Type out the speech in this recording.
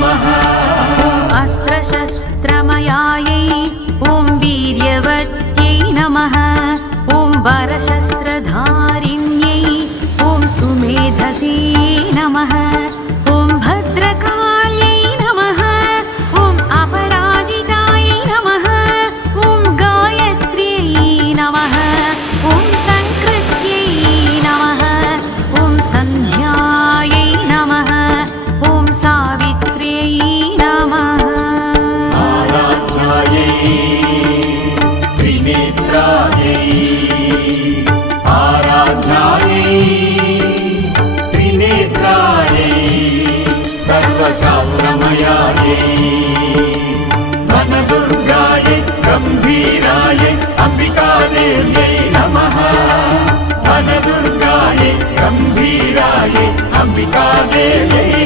नमः। अस्त्रशस्त्रमयायै ॐ वीर्यवत्यै नमः। ॐ वरशस्त्रधारिण्यै ॐ सुमेधसे नमः। ॐ भद्रकाल्यै नमः। ॐ अपराजितायै नमः। ॐ गायत्र्यै नमः। ॐ संकृत्यै नमः। ॐ सन्ध्यायै नमः। ॐ सावित्र्यै नमः। आराध्यायै त्रिनेत्रायै आराध्यायै त्रिनेत्रायै सर्वशास्त्रमयायै वनदुर्गायै गम्भीरायै अम्बिकादेव्यै नमः। वनदुर्गायै गम्भीरायै अम्बिकादेव्यै